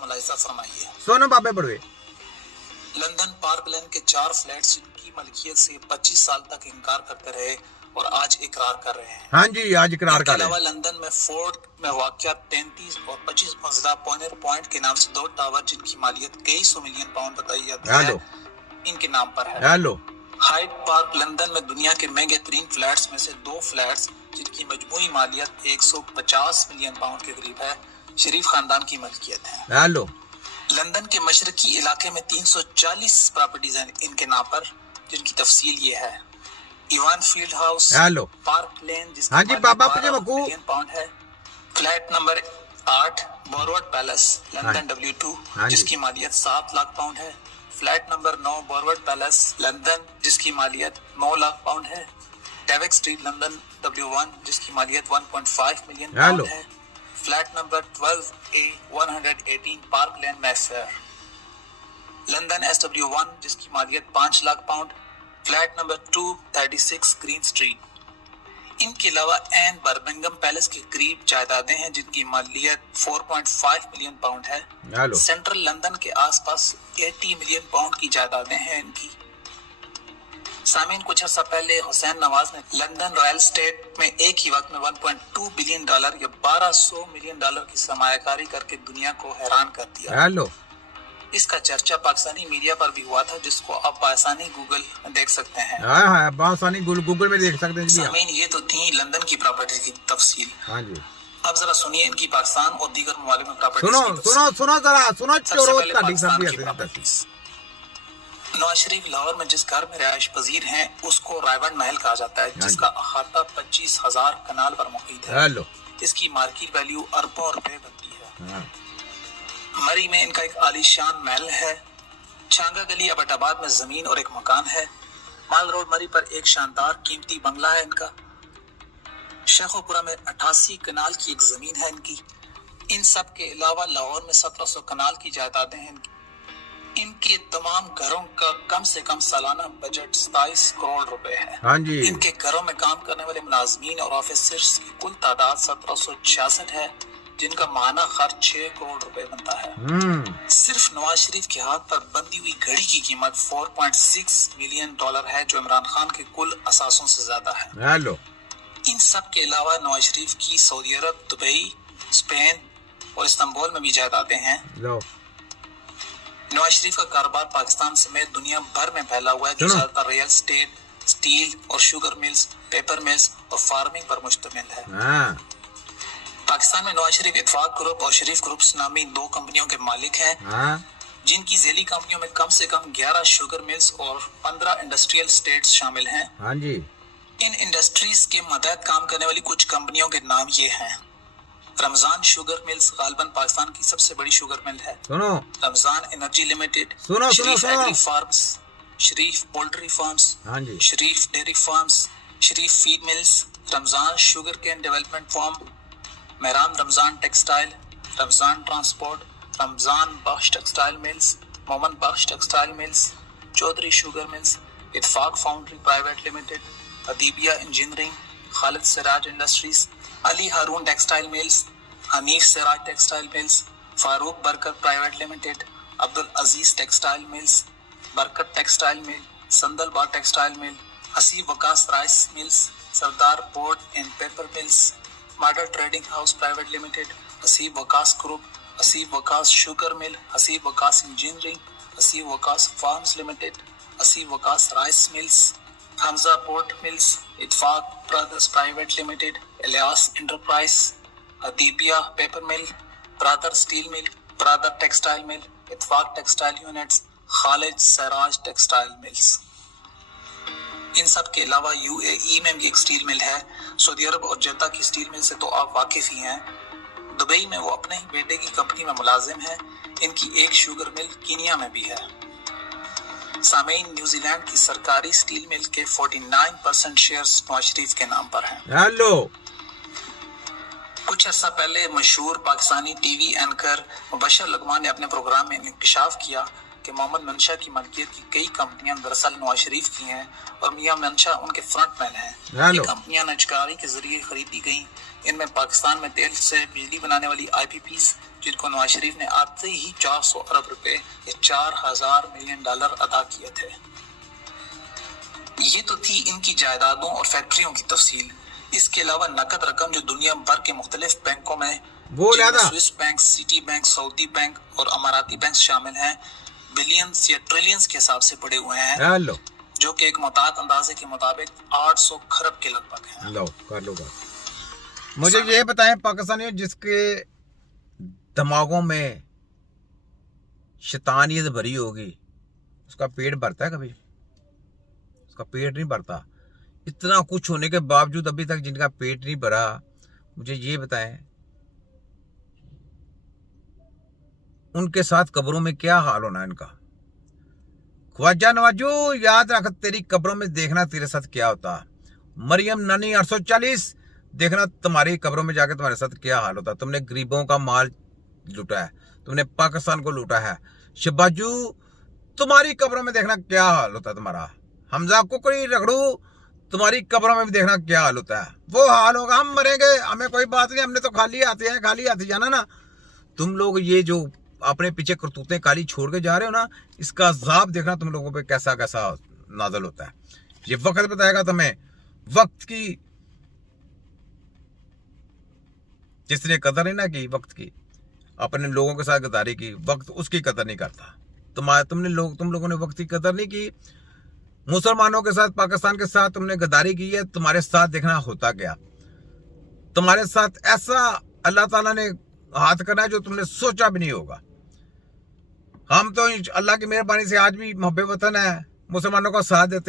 मुलाहिजा फरमाइए। सोनो बाबे बड़वे। लंदन पार्क लेन के 4 फ्लैट्स जिनकी मलकियत से 25 साल तक इनकार करते रहे और आज इकरार कर रहे हैं। हाँ जी, आज इकरार कर रहे हैं। लंदन में फोर्ड में वाक़या 33 और 25 मंजिला पॉइंट के नाम से 2 टावर जिनकी मालियत कई सौ मिलियन पाउंड बताई जाती है, इनके नाम पर है। हाइड पार्क लंदन में दुनिया के महंगे तरीन फ्लैट्स में से 2 फ्लैट्स जिनकी मजमूई मालियत 150 मिलियन पाउंड के करीब है, शरीफ खानदान की मलकियत है। लंदन के मशरकी इलाके में 340 प्रॉपर्टीज हैं इनके नाम पर, जिनकी तफसील ये है। Avenfield house, park lane जिसकी मिलियन पाउंड है, flat number 8 Borward palace London W2 जिसकी मालियत 7 लाख पाउंड है, flat number 9 Borward palace London जिसकी मालियत 9 लाख पाउंड है, डेविक स्ट्रीट लंदन W1 जिसकी मालियत 1.5 मिलियन पाउंड है, flat number 12A 118 park lane Mayfair London SW1 जिसकी मालियत 5 lakh pound, flat number 236 green street. इनके अलावा एन बर्मिंघम पैलेस के करीब जायदादें हैं जिनकी मालियत 4.5 मिलियन पाउंड है। सेंट्रल लंदन के आसपास 80 मिलियन पाउंड की जायदादें हैं इनकी। सामीन, कुछ अर्सा पहले हुसैन नवाज ने लंदन रॉयल स्टेट में एक ही वक्त में 1.2 बिलियन डॉलर या 1200 मिलियन डॉलर की सरमायाकारी करके दुनिया को हैरान कर दिया। इसका चर्चा पाकिस्तानी मीडिया पर भी हुआ था, जिसको आप आसानी गूगल में देख सकते हैं। आसानी गूगल में देख सकते हैं। सामीन, ये तो थी लंदन की प्रॉपर्टी की तफसील। हाँ जी। अब जरा सुनिए इनकी पाकिस्तान और दीगर ममालिक में प्रॉपर्टी। नवाज शरीफ लाहौर में जिस घर में रिहायश पजीर हैं उसको रायबंड महल कहा जाता है, जिसका अहाता 25,000 कनाल पर मुकीत है। इसकी मार्केट वैल्यू अरबों रुपए बनती है। मरी में इनका एक आलीशान महल है। छांगा गली अबटाबाद में जमीन और एक मकान है। माल रोड मरी पर एक शानदार कीमती बंगला है इनका। शेखोपुरा में 88 कनाल की एक जमीन है इनकी। इन सब के अलावा लाहौर में 1700 कनाल की जायदादें हैं इनकी। इनके तमाम घरों का कम से कम सालाना बजट 27 करोड़ रुपए है। हाँ जी। इनके घरों में काम करने वाले मुलाजमीन और ऑफिसर्स की कुल तादाद 1766 है, जिनका माहाना खर्च 6 करोड़ रुपए बनता है। सिर्फ नवाज शरीफ के हाथ पर बंधी हुई घड़ी की कीमत 4.6 मिलियन डॉलर है, जो इमरान खान के कुल असासों से ज्यादा है। इन सब के अलावा नवाज शरीफ की सऊदी अरब, दुबई, स्पेन और इस्तांबुल में भी जायदादें हैं। नवाज शरीफ का कारोबार पाकिस्तान समेत दुनिया भर में फैला हुआ है, जो ज्यादातर रियल एस्टेट, स्टील और शुगर मिल्स, पेपर मिल्स और फार्मिंग पर मुश्तमिल है। पाकिस्तान में नवाज शरीफ इत्तेफाक ग्रुप और शरीफ ग्रुप्स नामी 2 कंपनियों के मालिक हैं, जिनकी झेली कंपनियों में कम से कम 11 शुगर मिल्स और 15 इंडस्ट्रियल स्टेट्स शामिल हैं। हाँ जी। इन इंडस्ट्रीज के मतहत काम करने वाली कुछ कंपनियों के नाम ये हैं। रमजान शुगर मिल्स गालबन पाकिस्तान की सबसे बड़ी शुगर मिल है। Ramzan energy limited, Sharif agri farms, Sharif poultry farms, Sharif dairy farms, Sharif feed mills, Ramzan sugar cane development farm, Mehran Ramzan textile, Ramzan transport, Ramzan Bakhsh textile mills, Momin Bakhsh textile mills, Chaudhry sugar mills, Ittefaq foundry private limited, Adibia engineering, Khalid Siraj industries, Ali Haroon textile mills, Hanif Siraj textile mills, Farooq बरकत private limited, Abdul Aziz textile mills, Barkat textile mill, Sandal Bagh textile mill, Haseeb Waqas rice mills, Sardar board and paper mills, model trading house private limited, Haseeb Waqas group, Haseeb Waqas sugar mill, Haseeb Waqas engineering, Haseeb Waqas farms limited, Haseeb Waqas rice mills, Hamza port mills, Ittefaq brothers private limited, Ilyas enterprise, Adibia paper mill, brother steel mill, brother textile mill, Ittefaq textile units, Khalid Siraj textile mills. इन सब के अलावा UAE में भी एक steel mill है। Saudi अरब और जद्दा की steel mill से तो आप वाकिफ ही हैं। दुबई में वो अपने ही बेटे की कंपनी में मुलाजिम है। इनकी एक शुगर मिल कीनिया में भी है। सामीन, न्यूजीलैंड की सरकारी स्टील मिल के 49% शेयर्स नवाज शरीफ के नाम पर हैं। कुछ अर्सा पहले मशहूर पाकिस्तानी टीवी एंकर मुबशर लगमान ने अपने प्रोग्राम में इंकशाफ किया کہ محمد منشا کی ملکیت کی کئی کمپنیاں دراصل نواز شریف کی ہیں اور میاں منشا ان کے فرنٹ مین ہیں۔ یہ کمپنیاں نجکاری کے ذریعے خریدی گئیں۔ ان میں پاکستان میں تیل سے بجلی بنانے والی آئی پی پیز، جن کو نواز شریف نے آتے ہی 400 ارب روپے یا $4000 ملین ادا کیے تھے۔ یہ تو تھی ان کی جائیدادوں اور فیکٹریوں کی تفصیل۔ اس کے علاوہ نقد رقم جو دنیا بھر کے مختلف بینکوں میں سوئس بینک، سٹی بینک، سعودی بینک اور اماراتی بینک شامل ہیں، بلینز یا ٹریلینز کے حساب سے پڑے ہوئے ہیں، جو کہ ایک متعدد اندازے کے مطابق 800 کھرب کے لگ بھگ ہیں۔ لو کر لو بات۔ مجھے یہ بتائیں پاکستانیوں، جس کے دماغوں میں شیطانیت بھری ہوگی، اس کا پیٹ بھرتا ہے کبھی؟ اس کا پیٹ نہیں بھرتا۔ اتنا کچھ ہونے کے باوجود ابھی تک جن کا پیٹ نہیں بھرا، مجھے یہ بتائیں ان کے ساتھ قبروں میں کیا حال ہونا ہے ان کا؟ خواجہ نواجو یاد رکھ، تیری قبروں میں دیکھنا تیرے ساتھ کیا ہوتا۔ مریم نانی 840 دیکھنا تمہاری قبروں میں جا کے تمہارے ساتھ کیا حال ہوتا۔ تم نے غریبوں کا مال لوٹا ہے، تم نے پاکستان کو لوٹا ہے۔ شباجو تمہاری قبروں میں دیکھنا کیا حال ہوتا تمہارا۔ حمزہ ککڑی رگڑو تمہاری قبروں میں بھی دیکھنا کیا حال ہوتا ہے۔ وہ حال ہوگا، ہم مریں گے، ہمیں کوئی بات نہیں، ہم نے تو خالی آتے جانا نا۔ تم لوگ یہ جو اپنے پیچھے کرتوتیں کالی چھوڑ کے جا رہے ہو نا، اس کا عذاب دیکھنا تم لوگوں پہ کیسا کیسا نازل ہوتا ہے۔ یہ وقت بتائے گا تمہیں۔ وقت کی جس نے قدر نہیں نہ کی، وقت کی، اپنے لوگوں کے ساتھ غداری کی، وقت اس کی قدر نہیں کرتا۔ تم لوگوں نے وقت کی قدر نہیں کی، مسلمانوں کے ساتھ، پاکستان کے ساتھ تم نے غداری کی ہے۔ تمہارے ساتھ دیکھنا ہوتا کیا، تمہارے ساتھ ایسا اللہ تعالیٰ نے ہاتھ کرنا ہے جو تم نے سوچا بھی نہیں ہوگا۔ ہم تو اللہ کی مہربانی سے آج بھی محب وطن ہے، مسلمانوں کا ساتھ دیتے